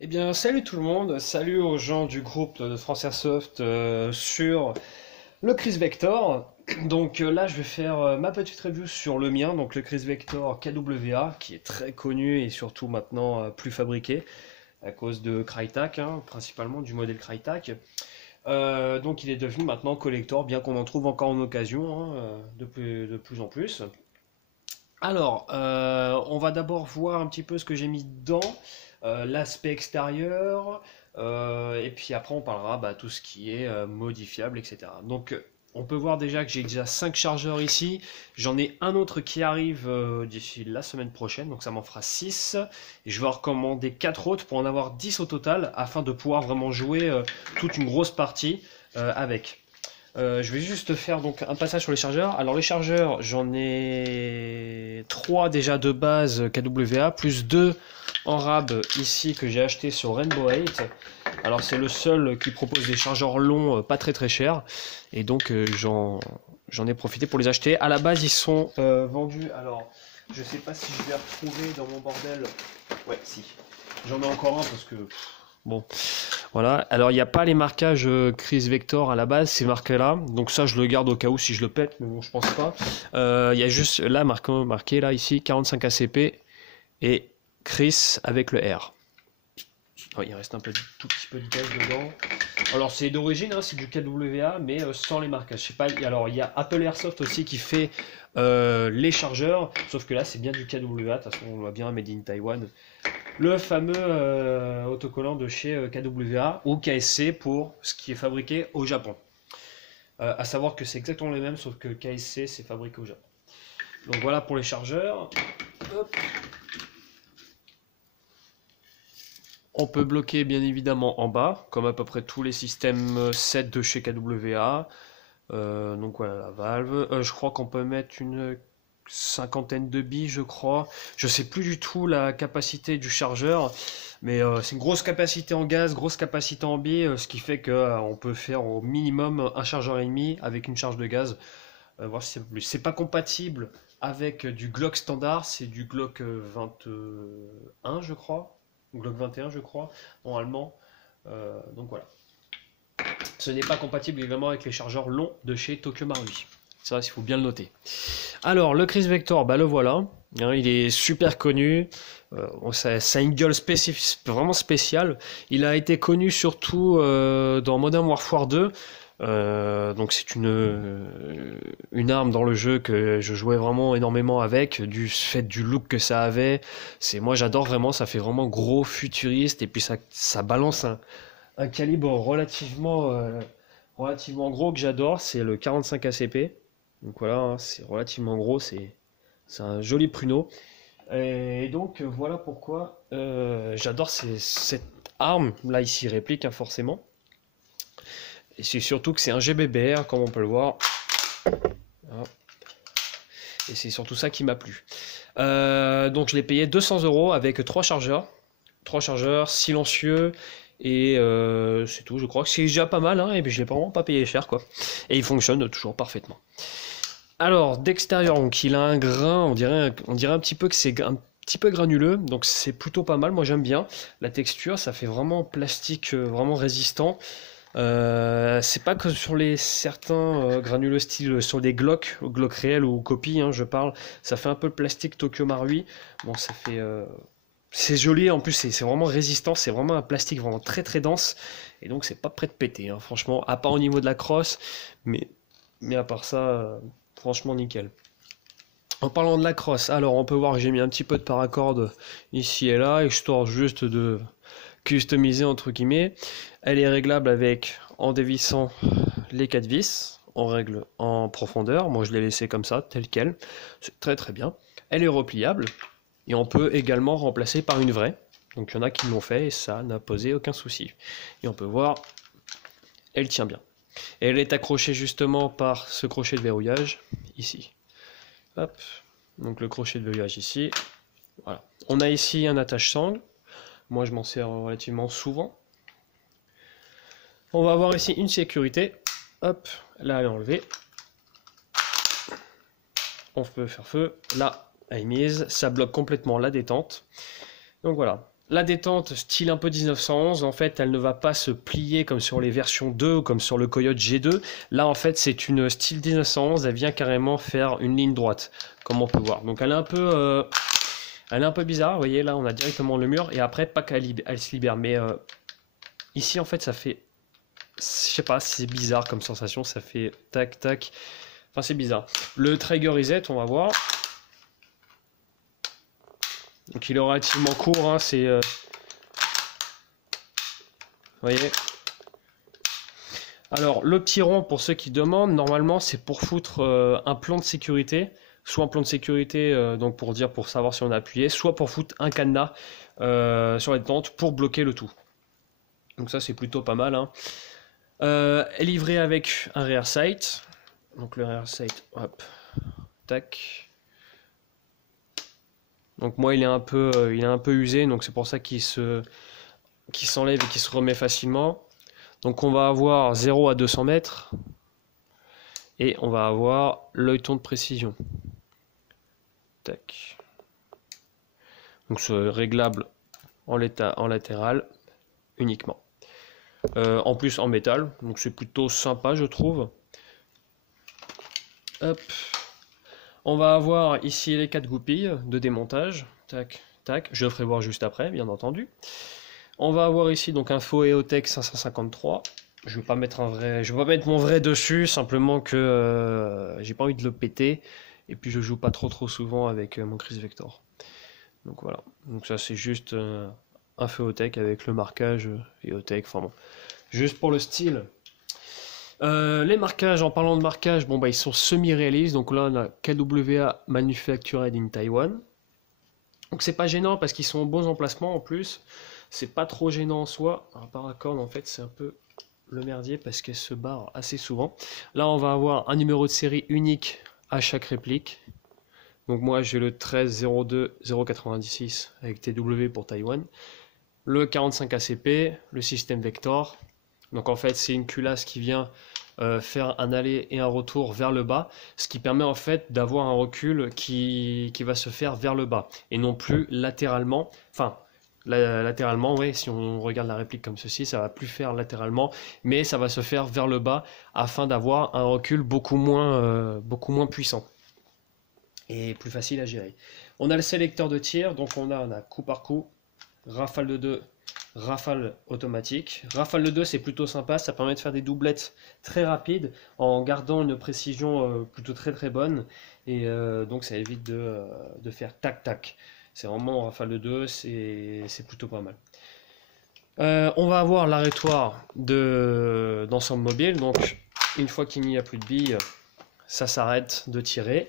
Eh bien, salut tout le monde, salut aux gens du groupe de France Airsoft sur le Chris Vector. Donc là, je vais faire ma petite review sur le mien, donc le Chris Vector KWA, qui est très connu et surtout maintenant plus fabriqué à cause de Crytek, hein, principalement du modèle Crytek. Donc il est devenu maintenant collector, bien qu'on en trouve encore en occasion, hein, de plus en plus. Alors, on va d'abord voir un petit peu ce que j'ai mis dedans, l'aspect extérieur, et puis après on parlera tout ce qui est modifiable, etc. Donc, on peut voir déjà que j'ai déjà 5 chargeurs ici. J'en ai un autre qui arrive d'ici la semaine prochaine, donc ça m'en fera 6. Et je vais en recommander 4 autres pour en avoir 10 au total, afin de pouvoir vraiment jouer toute une grosse partie avec. Je vais juste faire donc un passage sur les chargeurs. Alors les chargeurs, j'en ai 3 déjà de base KWA, plus 2 en rab ici que j'ai acheté sur Rainbow 8. Alors c'est le seul qui propose des chargeurs longs pas très très chers. Et donc j'en ai profité pour les acheter. À la base ils sont vendus. Alors je sais pas si je vais retrouver dans mon bordel. Ouais si. J'en ai encore un parce que bon. Voilà, alors il n'y a pas les marquages Chris Vector à la base, c'est marqué là, donc ça je le garde au cas où si je le pète, mais bon je pense pas. Il y a juste là marqué là ici 45 ACP et Chris avec le R. Oh, il reste tout petit peu de gaz dedans. Alors c'est d'origine, hein, c'est du KWA, mais sans les marquages. Je sais pas, alors il y a Apple Airsoft aussi qui fait les chargeurs, sauf que là c'est bien du KWA, de toute façon on voit bien Made in Taiwan. Le fameux autocollant de chez KWA ou KSC pour ce qui est fabriqué au Japon. À savoir que c'est exactement les mêmes, sauf que KSC c'est fabriqué au Japon. Donc voilà pour les chargeurs. Hop. On peut bloquer bien évidemment en bas, comme à peu près tous les systèmes 7 de chez KWA. Donc voilà la valve. Je crois qu'on peut mettre une cinquantaine de billes, je crois. Je sais plus du tout la capacité du chargeur, mais c'est une grosse capacité en gaz, grosse capacité en billes, ce qui fait que on peut faire au minimum un chargeur et demi avec une charge de gaz. Voir si c'est plus. C'est pas compatible avec du Glock standard, c'est du Glock 21, je crois. Glock 21, je crois, en allemand. Donc voilà. Ce n'est pas compatible également avec les chargeurs longs de chez Tokyo Marui. Ça, il faut bien le noter. Alors, le Chris Vector, le voilà. Hein, il est super connu. Ça a une gueule vraiment spéciale. Il a été connu surtout dans Modern Warfare 2. Donc c'est une arme dans le jeu que je jouais vraiment énormément avec, du fait du look que ça avait. Moi j'adore vraiment, ça fait vraiment gros futuriste et puis ça balance un calibre relativement gros que j'adore, c'est le 45 ACP. Donc voilà, hein, c'est relativement gros, c'est un joli pruneau. Et donc voilà pourquoi j'adore cette arme, là ici réplique hein, forcément. Et c'est surtout que c'est un GBBR comme on peut le voir. Et c'est surtout ça qui m'a plu. Donc je l'ai payé 200 € avec 3 chargeurs. 3 chargeurs silencieux. Et c'est tout, je crois que c'est déjà pas mal, hein, et puis je l'ai vraiment pas payé cher quoi. Et il fonctionne toujours parfaitement. Alors d'extérieur, donc il a un grain, on dirait un petit peu que c'est un petit peu granuleux, donc c'est plutôt pas mal, moi j'aime bien. La texture, ça fait vraiment plastique, vraiment résistant. C'est pas que sur les certains granuleux style sur des Glock réels ou copies, hein, je parle. Ça fait un peu le plastique Tokyo Marui. Bon, ça fait c'est joli, en plus c'est vraiment résistant, c'est vraiment un plastique vraiment très très dense, et donc c'est pas prêt de péter, hein, franchement, à part au niveau de la crosse, mais à part ça, franchement nickel. En parlant de la crosse, alors on peut voir que j'ai mis un petit peu de paracorde ici et là, histoire juste de customiser entre guillemets. Elle est réglable avec, en dévissant les 4 vis, on règle en profondeur, moi je l'ai laissé comme ça, tel quel, c'est très très bien. Elle est repliable, et on peut également remplacer par une vraie. Donc il y en a qui l'ont fait et ça n'a posé aucun souci. Et on peut voir, elle tient bien. Et elle est accrochée justement par ce crochet de verrouillage ici. Hop, donc le crochet de verrouillage ici. Voilà. On a ici un attache-sangle. Moi je m'en sers relativement souvent. On va avoir ici une sécurité. Hop, là elle est enlevée. On peut faire feu. Là, elle est mise. Ça bloque complètement la détente. Donc voilà. La détente, style un peu 1911, en fait, elle ne va pas se plier comme sur les versions 2 ou comme sur le Coyote G2. Là, en fait, c'est une style 1911, elle vient carrément faire une ligne droite, comme on peut voir. Donc, elle est un peu bizarre, vous voyez, là, on a directement le mur, et après, pas qu'elle se libère, mais ici, en fait, ça fait, je sais pas, c'est bizarre comme sensation, ça fait tac, tac, enfin, c'est bizarre. Le trigger reset, on va voir. Donc il est relativement court, hein, c'est... vous voyez. Alors le petit rond, pour ceux qui demandent, normalement c'est pour foutre un plan de sécurité. Soit un plan de sécurité, donc pour savoir si on a appuyé, soit pour foutre un cadenas sur la détente pour bloquer le tout. Donc ça c'est plutôt pas mal. Hein. Est livré avec un rear sight. Donc le rear sight, hop, tac. Donc moi il est un peu usé, donc c'est pour ça qu'il s'enlève et qu'il se remet facilement. Donc on va avoir 0 à 200 mètres et on va avoir l'œilleton de précision. Tac. Donc c'est réglable en latéral uniquement. En plus en métal, donc c'est plutôt sympa je trouve. Hop. On va avoir ici les 4 goupilles de démontage. Tac, tac. Je le ferai voir juste après, bien entendu. On va avoir ici donc un faux EOTech 553. Je vais pas mettre mon vrai dessus, simplement que j'ai pas envie de le péter. Et puis je joue pas trop souvent avec mon Chris Vector. Donc voilà. Donc ça c'est juste un faux EOTech avec le marquage EOTech. Enfin bon, juste pour le style. Les marquages, en parlant de marquage, bon bah ils sont semi-réalistes. Donc là on a KWA Manufactured in Taiwan. Donc c'est pas gênant parce qu'ils sont aux bons emplacements en plus. C'est pas trop gênant en soi. Alors Paracord en fait c'est un peu le merdier parce qu'elle se barre assez souvent. Là on va avoir un numéro de série unique à chaque réplique. Donc moi j'ai le 13 02 096 avec TW pour Taïwan. Le 45 ACP, le système Vector. Donc en fait c'est une culasse qui vient faire un aller et un retour vers le bas, ce qui permet en fait d'avoir un recul qui va se faire vers le bas et non plus latéralement. Enfin latéralement, oui, si on regarde la réplique comme ceci, ça va plus faire latéralement, mais ça va se faire vers le bas afin d'avoir un recul beaucoup moins puissant et plus facile à gérer. On a le sélecteur de tir, donc on a coup par coup, rafale de 2, rafale automatique. Rafale de 2 c'est plutôt sympa, ça permet de faire des doublettes très rapides en gardant une précision plutôt très bonne et donc ça évite de faire tac tac. C'est vraiment rafale de 2, c'est plutôt pas mal. On va avoir l'arrêtoir d'ensemble mobile, donc une fois qu'il n'y a plus de billes, ça s'arrête de tirer.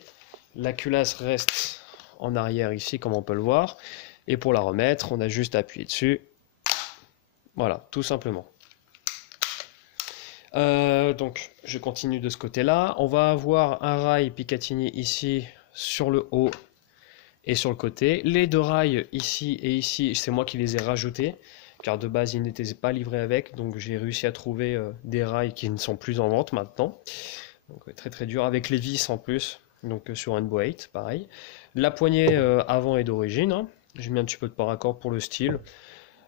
La culasse reste en arrière ici comme on peut le voir. Et pour la remettre, on a juste à appuyer dessus. Voilà, tout simplement. Donc, je continue de ce côté-là. On va avoir un rail Picatinny ici sur le haut et sur le côté. Les deux rails ici et ici, c'est moi qui les ai rajoutés, car de base, ils n'étaient pas livrés avec. Donc, j'ai réussi à trouver des rails qui ne sont plus en vente maintenant. Donc, très dur, avec les vis en plus. Donc, sur un Rainbow 8, pareil. La poignée avant est d'origine. Hein. J'ai mis un petit peu de paraccord pour le style.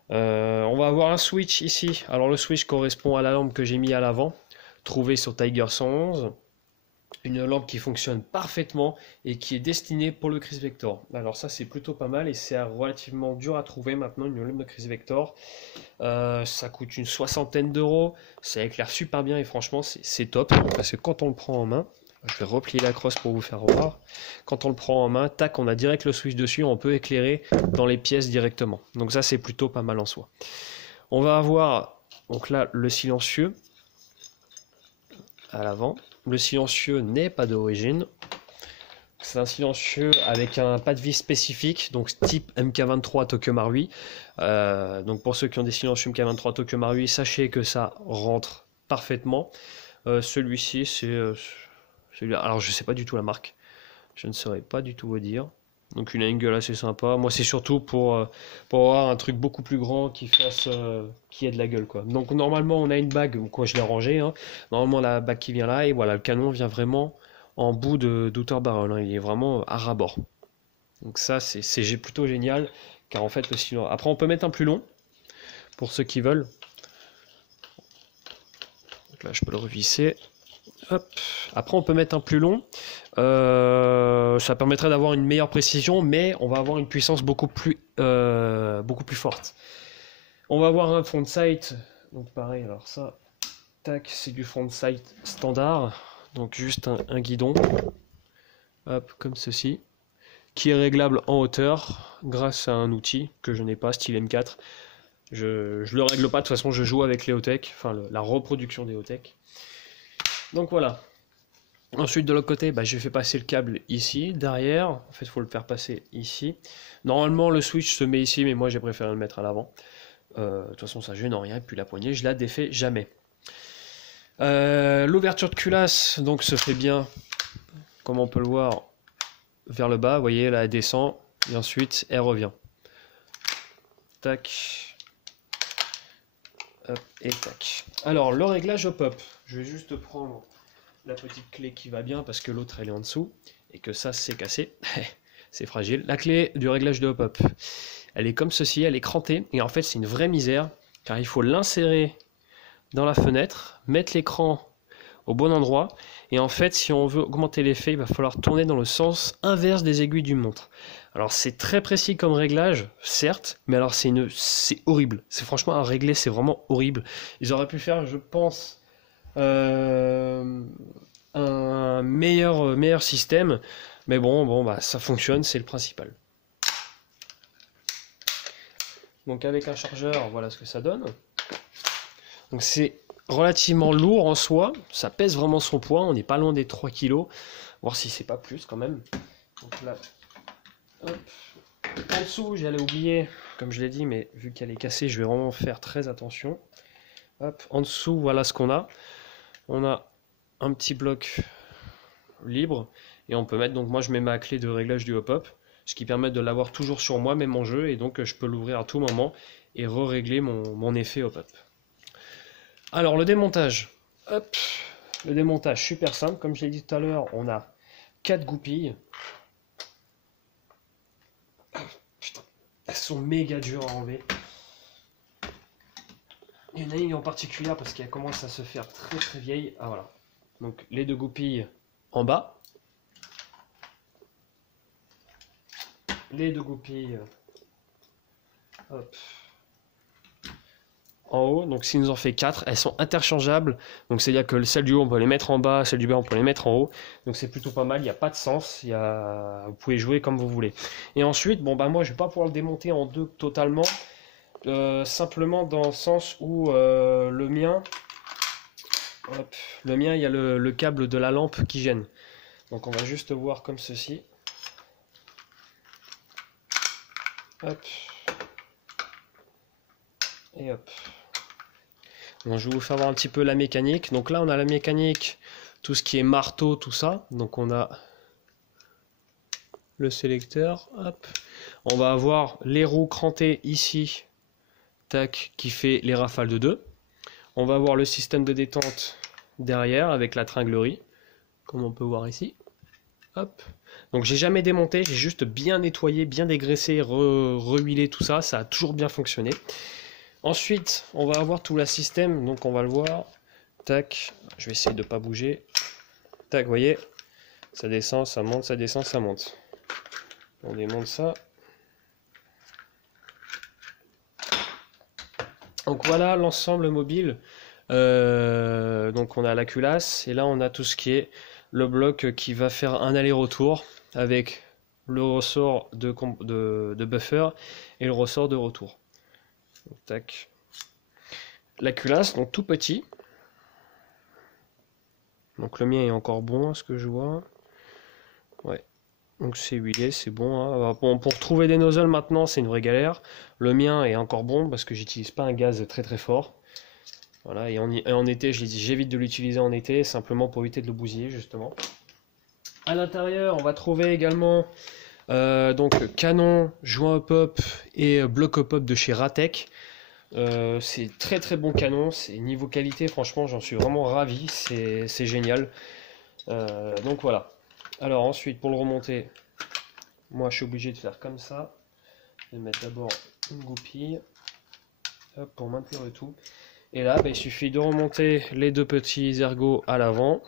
On va avoir un switch ici. Alors le switch correspond à la lampe que j'ai mis à l'avant, trouvée sur Tiger 111. Une lampe qui fonctionne parfaitement et qui est destinée pour le Chris Vector. Alors ça c'est plutôt pas mal et c'est relativement dur à trouver maintenant une lampe de Chris Vector. Ça coûte une soixantaine d'euros, ça éclaire super bien et franchement c'est top parce que quand on le prend en main, je vais replier la crosse pour vous faire voir. Quand on le prend en main, tac, on a direct le switch dessus, on peut éclairer dans les pièces directement. Donc ça, c'est plutôt pas mal en soi. On va avoir, donc là, le silencieux à l'avant. Le silencieux n'est pas d'origine. C'est un silencieux avec un pas de vis spécifique, donc type MK23 Tokyo Marui. Donc pour ceux qui ont des silencieux MK23 Tokyo Marui, sachez que ça rentre parfaitement. Celui-ci, c'est... alors je sais pas du tout la marque, je ne saurais pas du tout vous dire. Donc il a une gueule assez sympa. Moi c'est surtout pour avoir un truc beaucoup plus grand qui ait de la gueule quoi. Donc normalement on a une bague, quoi je l'ai rangée. Hein. Normalement la bague qui vient là et voilà le canon vient vraiment en bout d'outer barrel. Hein. Il est vraiment à ras-bord. Donc ça c'est plutôt génial car en fait le stylo... Après on peut mettre un plus long, pour ceux qui veulent. Donc là je peux le revisser. Hop. Après on peut mettre un plus long, ça permettrait d'avoir une meilleure précision, mais on va avoir une puissance beaucoup plus forte. On va avoir un front sight, donc pareil, alors ça, tac, c'est du front sight standard, donc juste un guidon, hop, comme ceci, qui est réglable en hauteur grâce à un outil que je n'ai pas, style M4. Je le règle pas, de toute façon je joue avec les Autech, enfin la reproduction des Autech. Donc voilà. Ensuite de l'autre côté, je fais passer le câble ici, derrière. En fait, il faut le faire passer ici. Normalement, le switch se met ici, mais moi j'ai préféré le mettre à l'avant. De toute façon, ça gêne en rien. Et puis la poignée, je la défais jamais. L'ouverture de culasse donc se fait bien, comme on peut le voir, vers le bas. Vous voyez, là, elle descend et ensuite elle revient. Tac. Hop, et tac. Alors, le réglage au pop. Je vais juste prendre la petite clé qui va bien parce que l'autre elle est en dessous et que ça c'est cassé. C'est fragile. La clé du réglage de hop-up, elle est comme ceci, elle est crantée et en fait c'est une vraie misère car il faut l'insérer dans la fenêtre, mettre l'écran au bon endroit et en fait si on veut augmenter l'effet il va falloir tourner dans le sens inverse des aiguilles d'une montre. Alors c'est très précis comme réglage, certes, mais alors c'est horrible. C'est franchement à régler, c'est vraiment horrible. Ils auraient pu faire, je pense, un meilleur système, mais bon, ça fonctionne, c'est le principal. Donc avec un chargeur, voilà ce que ça donne. Donc c'est relativement lourd en soi, ça pèse vraiment son poids, on n'est pas loin des 3 kg, voir si c'est pas plus quand même. Donc là, hop. En dessous, j'allais oublier, comme je l'ai dit, mais vu qu'elle est cassée, je vais vraiment faire très attention. Hop, en dessous, voilà ce qu'on a. On a un petit bloc libre et on peut mettre, donc moi je mets ma clé de réglage du hop-up, ce qui permet de l'avoir toujours sur moi, même en jeu, et donc je peux l'ouvrir à tout moment et régler mon effet hop-up. Alors le démontage, hop, le démontage super simple, comme je l'ai dit tout à l'heure, on a 4 goupilles. Putain, elles sont méga dures à enlever. Il y en a une en particulier parce qu'elle commence à se faire très très vieille. Ah voilà. Donc les 2 goupilles en bas. Les 2 goupilles hop, en haut. Donc s'il nous en fait 4, elles sont interchangeables. Donc c'est-à-dire que celle du haut on peut les mettre en bas, celle du bas on peut les mettre en haut. Donc c'est plutôt pas mal, il n'y a pas de sens. Vous pouvez jouer comme vous voulez. Et ensuite, moi je ne vais pas pouvoir le démonter en deux totalement. Simplement dans le sens où le mien, il y a le câble de la lampe qui gêne. Donc on va juste voir comme ceci. Hop. Et hop. Bon, je vais vous faire voir un petit peu la mécanique. Donc là on a la mécanique, tout ce qui est marteau, tout ça. Donc on a le sélecteur. Hop. On va avoir les roues crantées ici. Tac, qui fait les rafales de 2. On va avoir le système de détente derrière avec la tringlerie, comme on peut voir ici. Hop. Donc j'ai jamais démonté, j'ai juste bien nettoyé, bien dégraissé, rehuilé tout ça, ça a toujours bien fonctionné. Ensuite, on va avoir tout le système, donc on va le voir. Tac, je vais essayer de ne pas bouger. Tac, vous voyez, ça descend, ça monte, ça descend, ça monte. On démonte ça. Donc voilà l'ensemble mobile. Donc on a la culasse et là on a tout ce qui est le bloc qui va faire un aller-retour avec le ressort de buffer et le ressort de retour. Donc, tac. La culasse, donc tout petit. Donc le mien est encore bon à ce que je vois. Ouais. Donc c'est huilé, c'est bon, hein. Bon, pour trouver des nozzles maintenant, c'est une vraie galère. Le mien est encore bon parce que j'utilise pas un gaz très très fort. Voilà, et en été, j'évite de l'utiliser en été, simplement pour éviter de le bousiller justement. À l'intérieur, on va trouver également donc canon, joint hop-up et bloc hop-up de chez Ratec. C'est très très bon canon, c'est niveau qualité, franchement j'en suis vraiment ravi, c'est génial. Donc voilà. Alors ensuite pour le remonter, moi je suis obligé de faire comme ça. Je vais mettre d'abord une goupille, hop, pour maintenir le tout. Et là, il suffit de remonter les deux petits ergots à l'avant.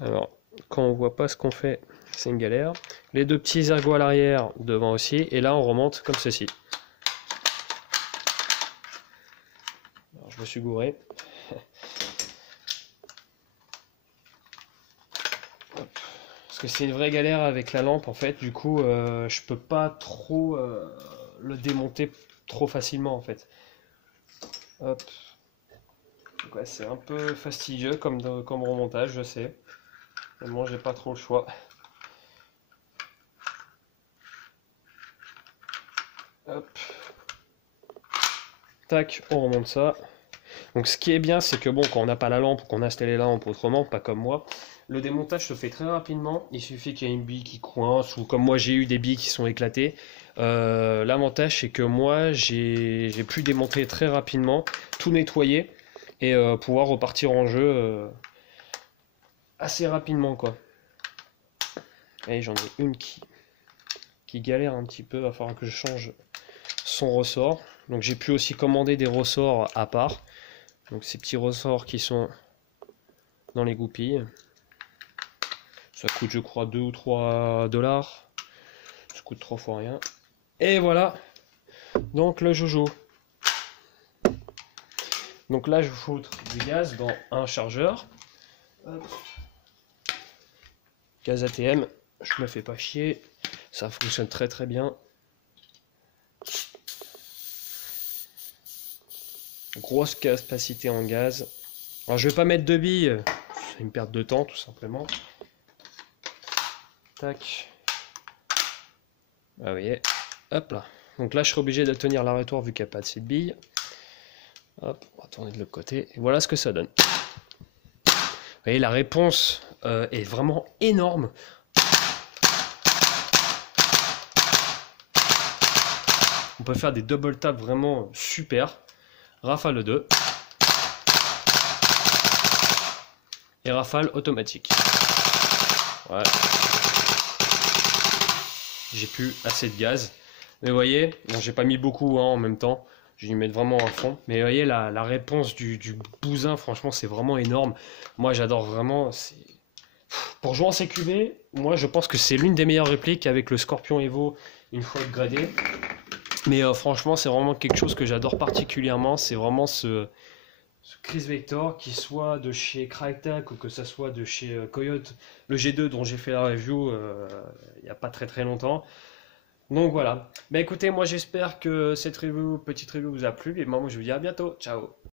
Alors, quand on voit pas ce qu'on fait, c'est une galère. Les deux petits ergots à l'arrière, devant aussi. Et là, on remonte comme ceci. Alors, je me suis gouré. Parce que c'est une vraie galère avec la lampe en fait. Du coup, je peux pas trop le démonter trop facilement en fait. Hop. Ouais, c'est un peu fastidieux comme remontage, je sais. Mais bon, j'ai pas trop le choix. Hop. Tac, on remonte ça. Donc ce qui est bien, c'est que bon, quand on n'a pas la lampe, qu'on a installé la lampe autrement, pas comme moi, le démontage se fait très rapidement. Il suffit qu'il y ait une bille qui coince, ou comme moi j'ai eu des billes qui sont éclatées. L'avantage c'est que moi j'ai pu démonter très rapidement, tout nettoyer, et pouvoir repartir en jeu assez rapidement quoi. Et j'en ai une qui galère un petit peu, il va falloir que je change son ressort. Donc j'ai pu aussi commander des ressorts à part. Donc ces petits ressorts qui sont dans les goupilles. Ça coûte je crois 2 ou 3 dollars. Ça coûte 3 fois rien. Et voilà. Donc le jojo. Donc là je vais foutre du gaz dans un chargeur. Hop. Gaz ATM. Je me fais pas chier. Ça fonctionne très très bien. Grosse capacité en gaz. Alors je vais pas mettre de billes. C'est une perte de temps tout simplement. Tac. Ah, vous voyez. Hop là. Donc là je serai obligé de tenir l'arrêtoir vu qu'il n'y a pas de cette bille. Hop, on va tourner de l'autre côté. Et voilà ce que ça donne. Vous voyez, la réponse est vraiment énorme. On peut faire des double taps vraiment super. Rafale 2. Et rafale automatique. Voilà. J'ai plus assez de gaz. Mais vous voyez, bon, j'ai pas mis beaucoup en même temps. Je vais y mettre vraiment à fond. Mais vous voyez, la réponse du bousin, franchement, c'est vraiment énorme. Moi, j'adore vraiment. Pour jouer en CQB, moi, je pense que c'est l'une des meilleures répliques avec le Scorpion Evo une fois upgradé. Mais franchement, c'est vraiment quelque chose que j'adore particulièrement. C'est vraiment ce Crisvector, qui soit de chez Crytek ou que ce soit de chez Coyote, le G2 dont j'ai fait la review il n'y a pas très longtemps. Donc voilà. Bah écoutez, moi j'espère que cette petite review vous a plu. Et moi je vous dis à bientôt. Ciao.